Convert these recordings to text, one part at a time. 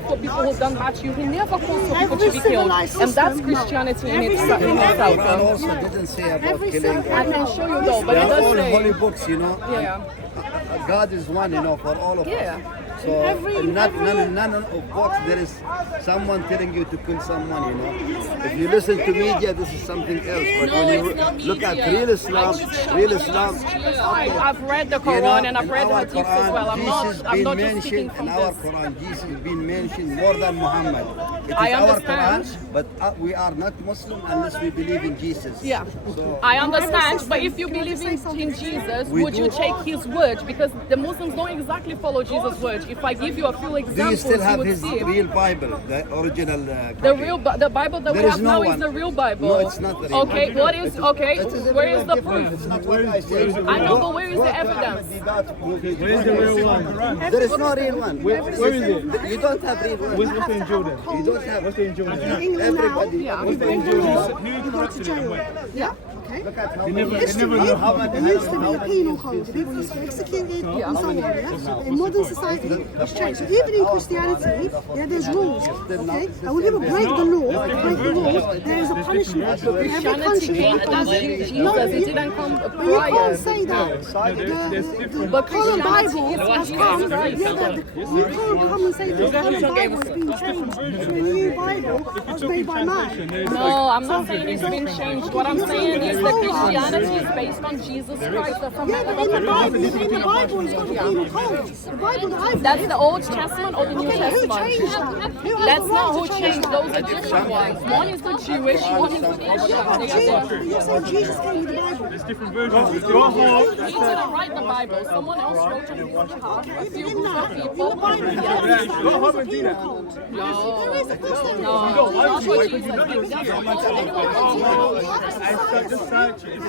for people who've done bad to you. He never calls for people to be killed. And that's Christianity in itself. God also didn't say about killing. I can show you though, but it They're does all say... holy books, you know. Yeah. God is one, you know, for all of us. So none of books there is someone telling you to kill someone, you know. If you listen to media, this is something else. But when you look at real Islam, I've read the Quran and I've read the Hadith as well. I'm not just speaking from in our Quran, Jesus has been mentioned more than Muhammad. It is our Quran, but we are not Muslim unless we believe in Jesus. Yeah, so, I understand. But if you believe in Jesus, would you take his word? Because the Muslims don't exactly follow Jesus' word. If I give you a few examples, do you still have you would his see real Bible, the original copy? The Bible that we have now is the real Bible. No, it's not the real Okay, Bible. what is, okay, where is the proof? It's not what I say. I know, but where is the evidence? Where is the real one? There is no real one. Where is it? You don't have real one. What's the angel then? You don't have. What's the angel then? Everybody. Yeah. What's the angel then? You go to jail. Yeah. Okay. Look at how There There used to be a penal code. People used to be executed and so on. Yeah? But in modern society, it's changed. So even in Christianity, there's rules. Okay. And when people break the law, there is a punishment. In every country, came after Jesus. It didn't come you prior. can't say that the current Bible has come. You can't come and say the current Bible has been changed to a new Bible that was made by man. No, I'm not saying it's been changed. What I'm saying is that Christianity is based on Jesus Christ. That's from Yeah, but in the Bible, it's got the penal code. The Bible that I've That's read. the Old Testament or the New Okay, but who Testament? changed that? Who has That's the not right who to change changed. that? Those are different ones. One is the Jewish, one is the Christian. You're saying Jesus came with the Bible. There's different versions. He didn't write the Bible. Someone else wrote on his behalf. A few In groups that, of in the people. Bible, there is a penal code. There is, of course there is. That's what Jesus did.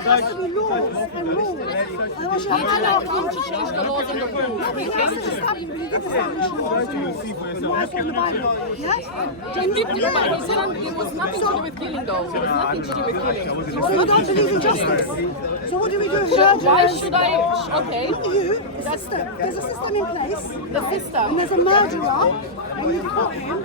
That's the laws and rules. He didn't come to change the laws and the rules. He came to it was nothing to do with killing though. It was nothing to do with killing. So I don't believe in justice. So what do we do with Why murderers? should I? Okay. Not you, it's a system. There's a system in place. The system. And there's a murderer, and you caught him,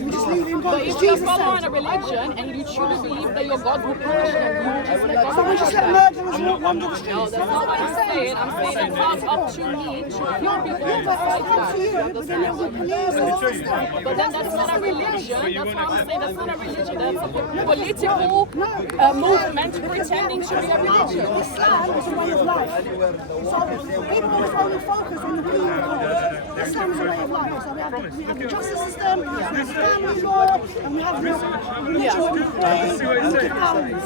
you just leave him go. But if Because you're Jesus following a said. religion and you truly believe that your God will punish them, you will just let So God we just punish let them. murderers walk under the No, streets. that's not what I'm saying. I'm saying it's not up to me to kill people Yeah, but it's up to you, but then there'll be police or system. But then that's not a religion. That's what I'm saying. That's not a religion. That's a political movement pretending to be a religion. Islam is a way of life. So people always only focus on the penal code. Islam is a way of life. So we have the justice system, we have the family law, and we have the religion and pray and give alms.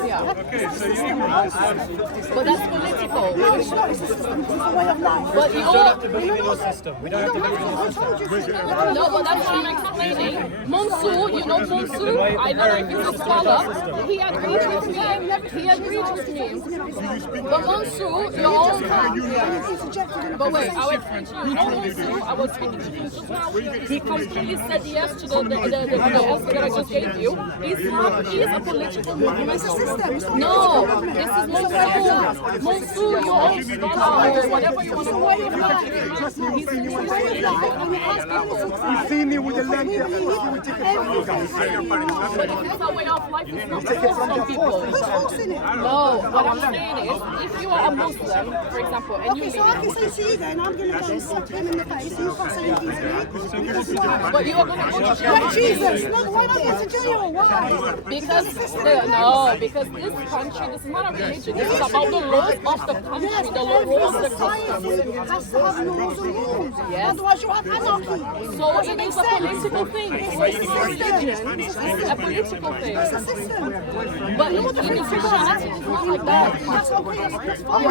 It's a system. But that's political. No, it's not. It's a system. It's a way of life. But you We don't have to believe in your system. We don't have to believe in your system. no, but that's what I'm explaining. Mansour, you know Mansour? I don't know if he's a scholar. He agreed with me. He agreed with me. But Mansour, your own But wait, I was speaking to you just now. He completely said yes to the answer that I just gave you. Islam is a political movement. It's a system. No, this is Mansour, your own scholar, or whatever you want to call it. We've seen it with the land. But if it's a way of life, it's not forced on people. No, what I'm saying is, if you are a Muslim, for example, and you Okay, so I can say to you then, I'm going to go and slap him in the face, and you can't say anything to me. Because why? but you are going to go to jail. Like Jesus, no, why not go to jail? Why? Because this country, this is not a religion. This is about the laws of the country, Yes, the but laws every of the society country. has to have laws and rules. Yes. Otherwise you'll have anarchy. So it is a political thing. It's not a religion. It's a political thing. It's a system. But in Christianity, it's not like that. That's okay, that's fine.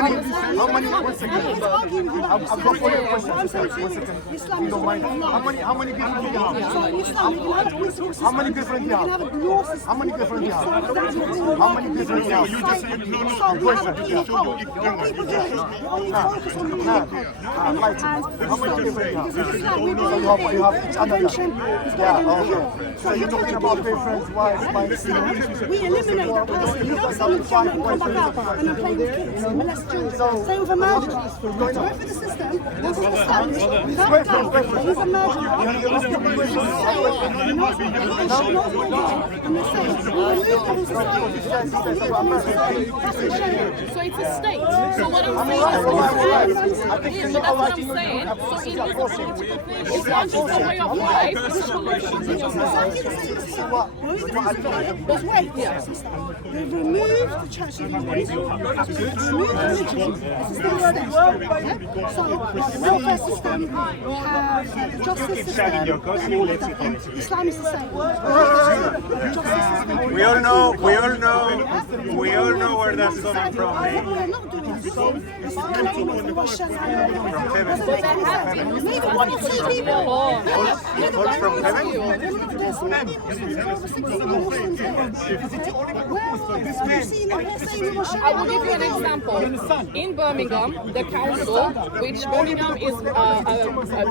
How many, one I'm second. not arguing with you about I've got one Islam. question. What I'm saying to you is Islam is a way of life. How many people do you have? So in Islam, you can have a political system. How many different You can have a law system. How many different you have? So that's what we How many different you have? So we have a penal code. What people do is they only focus on the penal code. How many different you have? Because in Islam, we believe You have each other. prevention is better than cure. So you're talking about different wives, We eliminate that person. You don't send them to jail and come back out and then play with kids and molest children. Same with a murderer. So go for the system. Once it's established, that guy, he's a murderer. So it's a state. So what I'm saying is, but that's what I'm saying. So it is a political thing. It's not just a way of life. It's solutions in your life. They've removed the church of England, removed religion. It's still a state. So the welfare system, we have the justice system, Islam is the same. We all know where that's coming from. We're not doing this. It's connecting with the Russians and maybe one or two people. From heaven? There's many Muslims, over 60 Muslims there. Where have you seen them here saying the Russian? I will give you an example. In Birmingham, the council, which Birmingham is,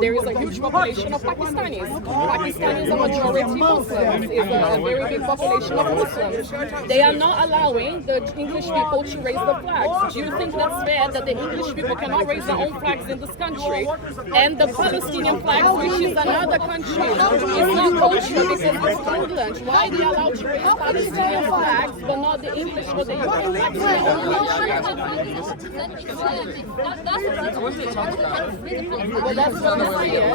there is a huge population of Pakistanis. Pakistanis are majority Muslims. It's a very big population of Muslims. They are not allowing the English people to raise the flags. Do you think that's fair that the English people cannot raise their own flags in this country? And the Palestinian flag, which is another country, is not cultural because it's England. Why are they allowed to raise Palestinian flags but not the English or the UK flags? But that's what I'm saying.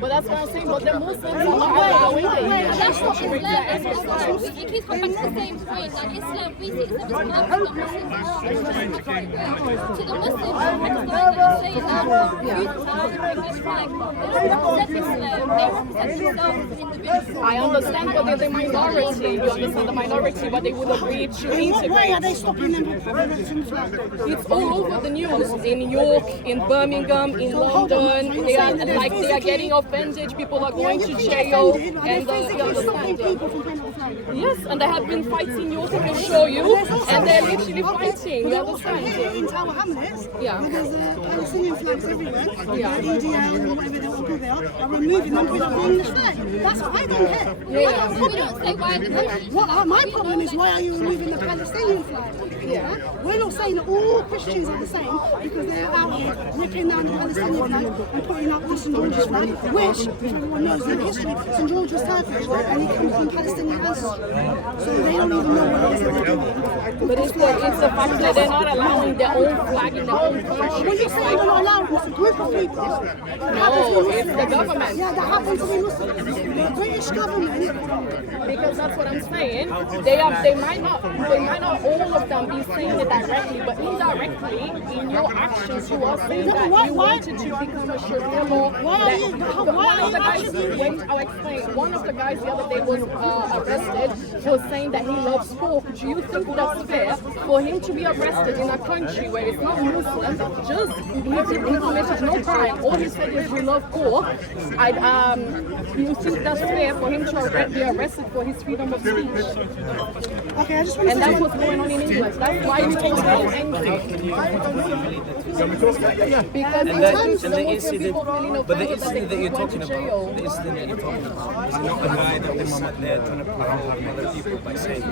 But that's what I'm saying. But the Muslims are not allowing the English to raise their own flags. We keep coming back to the same point that Islam, we see Islam as Muslims are. To the Muslims, say that you English flag. They represent Islam. They represent themselves individually. I understand, but they're the minority. You understand the minority, but they would agree to Why are integrate. they stopping them from representing Islam? It's all over the news. In York, in Birmingham, in London. They are like they are getting offended. People are going to jail, and you understand. Yes, and they have been fighting. You also can show you, and they're literally fighting. You understand? In Tower Hamlets, Yeah. where there's Palestinian flags everywhere, Yeah. the EDL and whatever they all they are removing them with the English flag. That's what I don't care. We don't say why the Christians. My problem is why are you removing the Palestinian flag? Yeah. We're not saying that all Christians are the same because they're out here ripping down the Palestinian flag and putting up the St. George's flag, which, if everyone knows in history, St. George was Turkish and he comes from Palestinian ancestry. So they don't even know what it is that they're doing. But it's the fact that they're not allowing their own flag in their own country. When you say we're not allowed, it's a group of people. No, it's the government. Yeah, that happens to be Muslim. The British government. Because that's what I'm saying. They might not all of them be saying it directly, but indirectly in your actions you are saying that you wanted to become a Sharia law. I'll explain. One of the guys the other day was arrested for saying that he loves pork. Do you think that's fair for him to be arrested in a country where it's not Muslim? Just he committed no crime. All he said is we love pork. You think that's fair for him to be arrested for his freedom of speech? Okay, I just want to And that's what's going on in England. That's why it's so angry. Because in terms of the Muslim people feeling But the offended that they incident that you're went to talking jail. about, the incident that you're talking about, is not the guy that the moment they're trying to provoke other people by saying.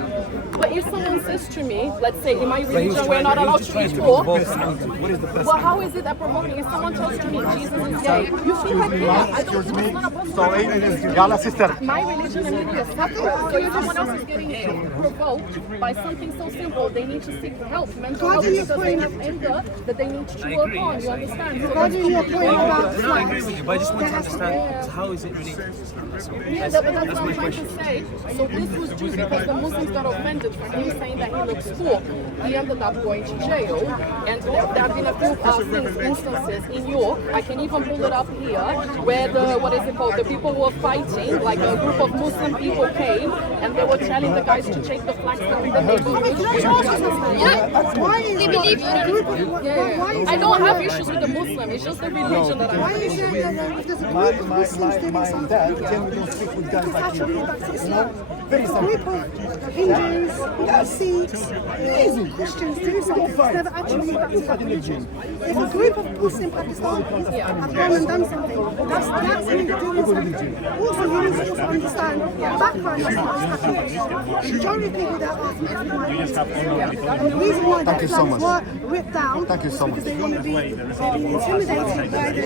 But if someone says to me, let's say in my But he was religion we're trying, not he allowed was to trying eat to pork, provoke something. What is the best? well, how is it that provoking? If someone tells to me Jesus is gay, you think I care? I don't think it's not a problem. Sorry, Yala sister. My religion and media is separate. So if someone else is getting provoked by something so simple, they need to seek help, mental health, because they have anger that they need to work on. You understand? So Regarding your point about No, I agree with you, but I just want to understand how is it related to Islam? That's all. yeah, but that's what I'm trying to say. So this was just because the Muslims got offended for him saying that he looks poor. He ended up going to jail, and there have been a few instances in York. I can even pull it up here, where the people who were fighting, like a group of Muslim people came, and they were telling the guys to take the flags down that they why is They believe in a group of why is I don't have issues with the Muslim. It's just the religion that I why have. is it that if there's a group of Muslims doing something, dad, then we don't speak with guys like you. that's Islam. if a group of Hindus, Sikhs, even Christians do something, it's never actually back to that religion. If a group of Muslim Pakistanis have gone and done something, that's something to do with something. Also, you need to also understand background is not happening. The majority of people that are from African minorities, and the reason why the Islams were ripped down is because they want to be intimidated by the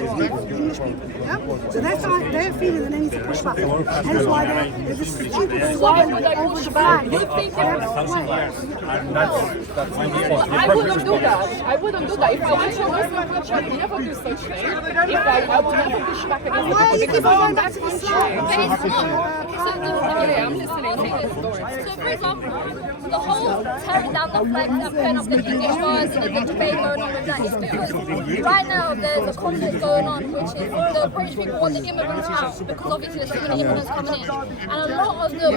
English people. Yeah? So they're feeling that they need to push back. Hence why there's this stupid slogan over the flag. I wouldn't do that. I wouldn't do that. If I went to a Muslim country, I would never do such thing. If I would never push back against Why are you because going back to Islam? But it's not. yeah, I'm listening. Take this story. So, for example, the whole tearing down the flags and putting up the English words and the debate going on with that is because right now there's a conflict going on, which is the British people want the immigrants out because obviously there's so many immigrants coming in. And a lot of the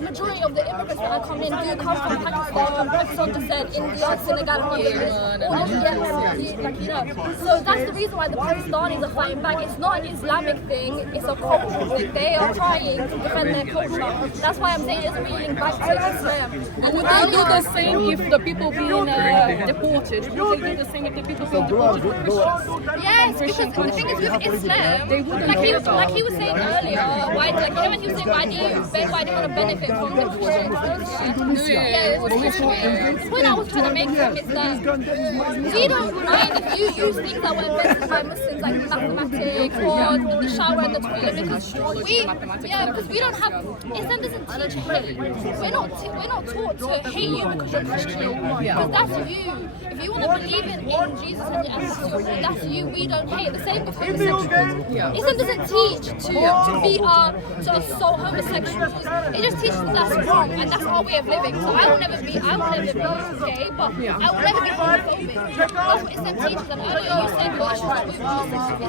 majority of the immigrants that are coming in do come from Pakistan descent, India, Senegal, all India, So that's the reason why the Pakistanis are fighting back. It's not an Islamic thing, it's a cultural thing. They are trying to defend their culture. That's why I'm saying it's a really back to Islam. And would they do the same if the people being deported? Would they do the same if the people being deported were Christians? Yes, because the thing is with Islam, like he was saying earlier, why, like, you know when he was saying why do you want to benefit from the Christians? Yeah, it was history. The point I was trying to make him is that we don't mind if you use things that were invented by Muslims like mathematics or the shower and the toilet because we don't have, Islam doesn't teach hate. We're not taught to hate you because you're Christian. Because that's you. If you want to believe in Jesus and that's you, we don't hate. The same with homosexuals. Islam doesn't teach to assault homosexuals. It just teaches that that's wrong and that's our way of living. So I will never be gay, but I will never be homophobic. That's what Islam teaches. And earlier you said your relationship with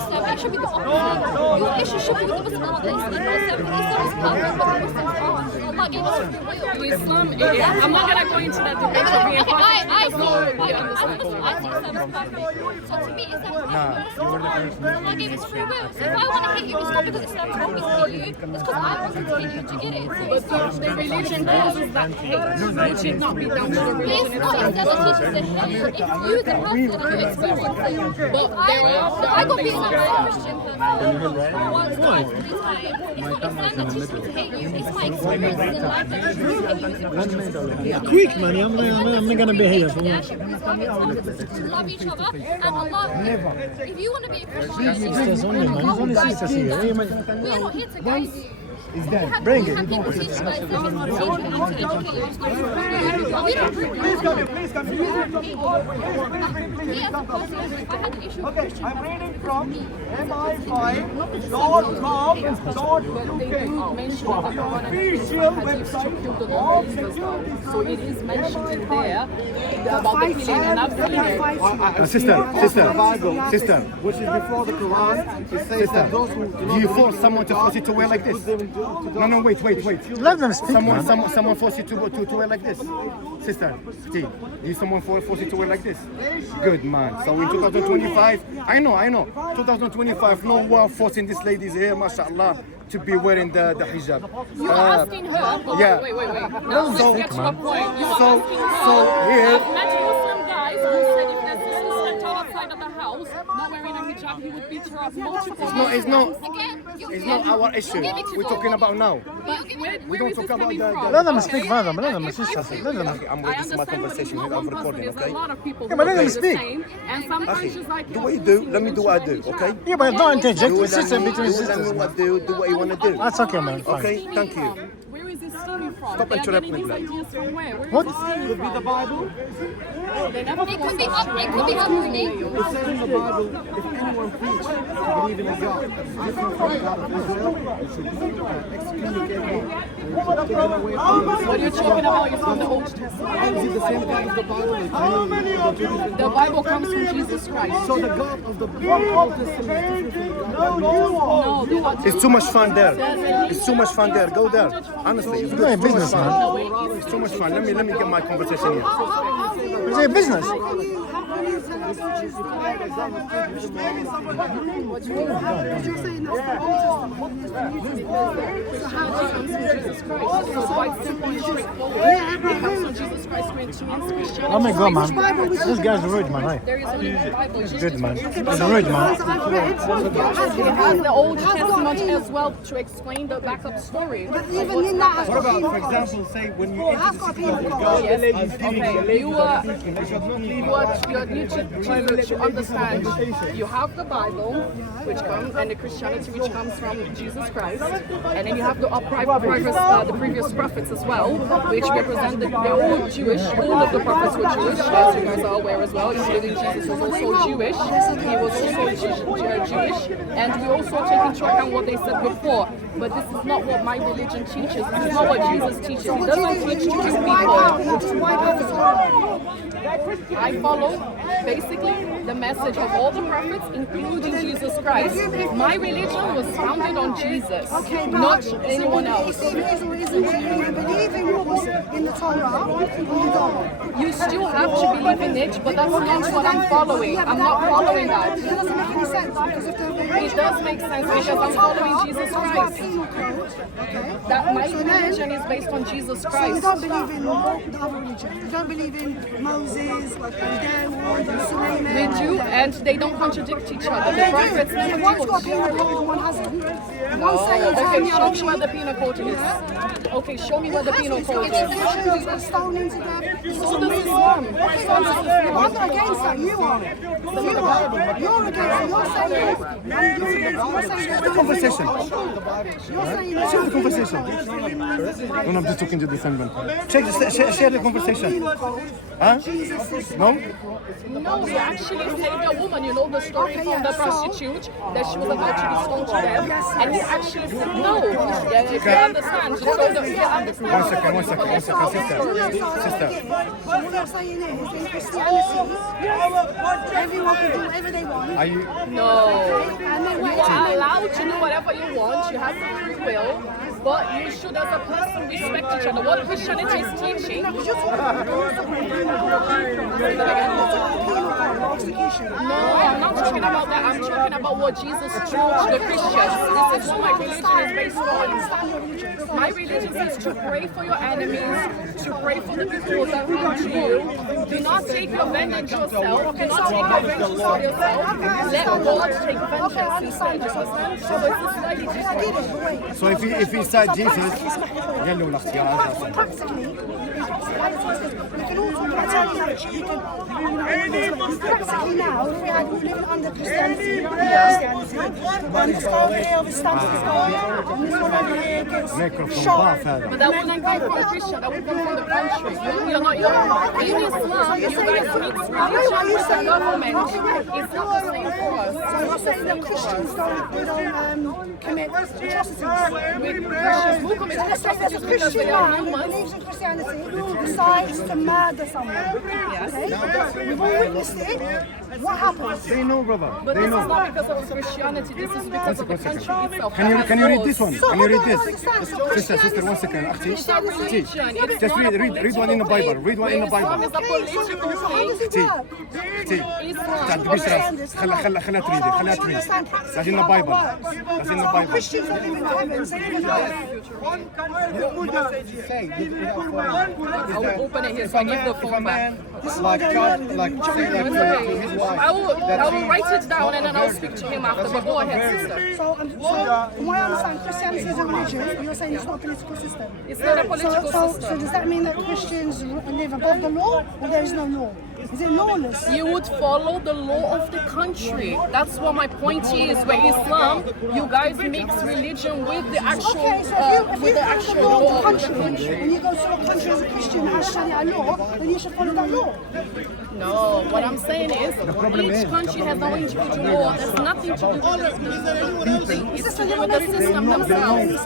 Islam, it should be the opposite. Your relationship with the Muslims are the Islam is perfect, but the Muslims aren't. Allah gave us free will. Islam, I'm not gonna go into that debate. I see Islam as perfect. So to me, Islam is perfect. Allah gave us free will. So if I want to hate you, it's not because Islam told me to hate you. It's because I want to hate you to get it. But the religion causes that hate. It should not be down to the religion It's not Islam that teaches the hate. It's you, the person, and you experience it. But I got beaten up by a Christian person once, twice, 3 times. It's not Islam that teaches me to hate you. It's my experiences in life that teaches me to hate you as a Christian. Quick, man, I'm not gonna be here for Yeah, Islam tells us to love each other and Allah. If you want to be a Christian, sisters only, man. It's only sisters here. we're not here to guide you. Bring it. People teach that Islam is not teaching you to educate you. It's not true. We don't Please come in, please come in. me as a person, if I had an issue with Okay, Christians, I'm reading from mi5.com.uk, the official website of security. So it is mentioned in there about the killing, and I've seen it. Sister, Which is before the Quran. It says that those who do you force someone to force you to wear like this? No, wait. Let them speak, man. Someone force you to wear like this? Sister, do someone force you to wear like this? Good, man. So in 2025, I know, 2025, no one forcing these ladies here, mashallah, to be wearing the hijab. You're asking her. Yeah. Wait. Let's get to a point. So here. I've met Muslim guys who said if their sister stepped outside of the house not wearing a hijab, he would beat her up multiple times. It's not our issue. We're talking about now. We don't talk about the Let them speak, madam. Let them speak. Let them. this is my conversation. I'm recording, There's a okay? lot of people Yeah, but let who them do the speak. same, and sometimes she's like, Do what you do. Let me do what I do, okay? Yeah, but don't interject. Do It's sister between sisters. let me what do what you want to do. That's okay, man. Fine. Okay, thank you. where is this stemming from? Stop They are interrupting getting me, these ideas from where? Where What? is this stemming from? The Bible. They never It could be upbringing. It says in the Bible, if anyone preaches to believe in a God different from the God of Israel, it should be excommunicated him. What you're talking about is from the Old Testament. Is it the same God as the Bible? The Bible comes from Jesus Christ. So the God of the Old Testament is different from the God of the New Testament. No, they're not. It's too much fun there. It's too much fun there. Go there. Honestly, it's You're a too much business fun. man. It's too much fun. Let me get my conversation here. It's a business. You're saying that's the Old Testament. So how Christ. So quite simple and straightforward. It comes from Jesus Christ to influence Christianity. Oh my God, man. This guy's rude, man. Right? There is only one Bible. Good, man. He's rude, man. It has the Old Testament as well to explain the backup story. Even in that, What about, for example, say when you enter the city of God, Yes, okay. You need to understand. You have the Bible, which comes, and the Christianity, which comes from Jesus Christ, and then you have the previous prophets as well, which represent they're all Jewish. All of the prophets were Jewish, as you guys are aware as well, including Jesus was also Jewish. He was also Jewish, and we also take into account what they said before. But this is not what my religion teaches. This is not what Jesus teaches. He doesn't teach to kill people. I follow basically the message of all the prophets, including Jesus Christ. My religion was founded on Jesus, not anyone else. You believe in what was in the Torah, or you don't? You still have to believe in it, but that's not what I'm following. I'm not following that. It doesn't make any sense because if they're It does make sense because I'm following Jesus Christ. That my religion is based on Jesus So you Christ. don't believe in the other religion? You don't believe in Moses, and Dawood, and Sulaiman? We do, and they don't contradict each other. The prophets never One's got a taught. penal code and one hasn't. One saying Okay, show me where the penal code is. Okay, show me where the penal code is. It's got stoning to death. So does Islam. I'm not against that. You are. You are. You're against it. You're saying it. And you're against it. You're saying the conversation. You're saying Share the conversation. No, I'm just talking to the defendant. Share the conversation. Huh? No? No, we actually saved a woman. You know the story from the prostitute that she was about to be stoned to death, and he actually said no. Yeah, if you understand, just so that you understand. One second, sister. What I'm saying is, in Christianity, everyone can do whatever they want. Are you? No. And then You are allowed to do whatever you want. You have free will, but you should, as a person, respect each other. What Christianity is teaching. No, I'm not talking about that. I'm talking about what Jesus taught the Christians. This is what my religion is based on. My religion says to pray for your enemies, to pray for the people that harm you. Do not take your vengeance yourself. Do not take your vengeance for yourself. Let God take vengeance instead. So it's slightly different. So if he said Jesus, يلا ولا اختيارات. Practically, we can all talk about practically now, if we had living under Christianity, and this guy over here with stamps his guy, and this one over here gets shot. But that wouldn't come from Christian, that would come from the country. You're not, in Islam, you guys mix religion with the government. It's not the same for us. So you're saying that Christians don't commit atrocities? Christians who commit Let's say there's a atrocities because Christian they are man who humans. believes in Christianity, decides to murder someone. Okay? We've all witnessed it. What happens? They know, brother. But They this is know. not because of Christianity, this is because of the country itself. Can you read this one? So Can you I read don't this? understand. Sister, 1 second. It's a religion. It's Just not a read one in the Bible. Read one in the Islam Bible. is a political So how does thing. it work? Islam. خلها تريد. That's in the Bible. That's in the Bible. Christians don't live in heaven, they live in hell. I will open it here so I give the phone back. I will write it down and then I'll speak to him after. But go ahead, sister. So from what I understand, Christianity is a religion. You're saying it's not a political system. It's not a political So system. does that mean that Christians live above the law, or there is no law? Is it lawless? You would follow the law of the country. That's what my point is. Where Islam, you guys mix religion with the actual, Okay, so if with you the follow actual the law law of of the the country, country. when you go to a country as a Christian that has Sharia law, then you should follow that law. No, what I'm saying is, each country has their own individual law. There's nothing to do with the It's to do with the system themselves.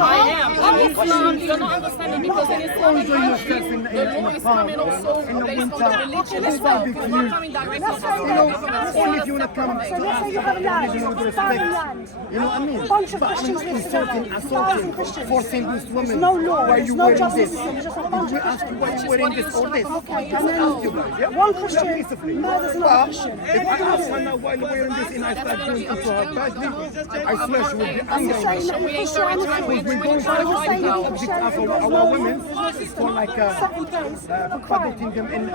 I am. In Islam, you're not understanding because in Islamic countries, the law is coming also based on the religion itself. It's not coming directly from the government. if you want to come, So let's say you have a land, barren land. you know what I mean? A bunch of But Christians live insulting, together. assaulting, 1,000 Christians. forcing this woman. There's no law, Why are there's you no wearing justice this? system, it's just a bunch We of ask you why Christians. you wearing this or this. Okay, Just and then ask you guys, yeah? one Yeah, Christian peacefully. murders another Christian. If I ask her now why you're wearing this and I start doing it to her badly, I swear she will be I'm angry. saying that in Christianity, We've been going I'm through saying the that in object of Christianity, there's our no women for like set in place for crime. putting them in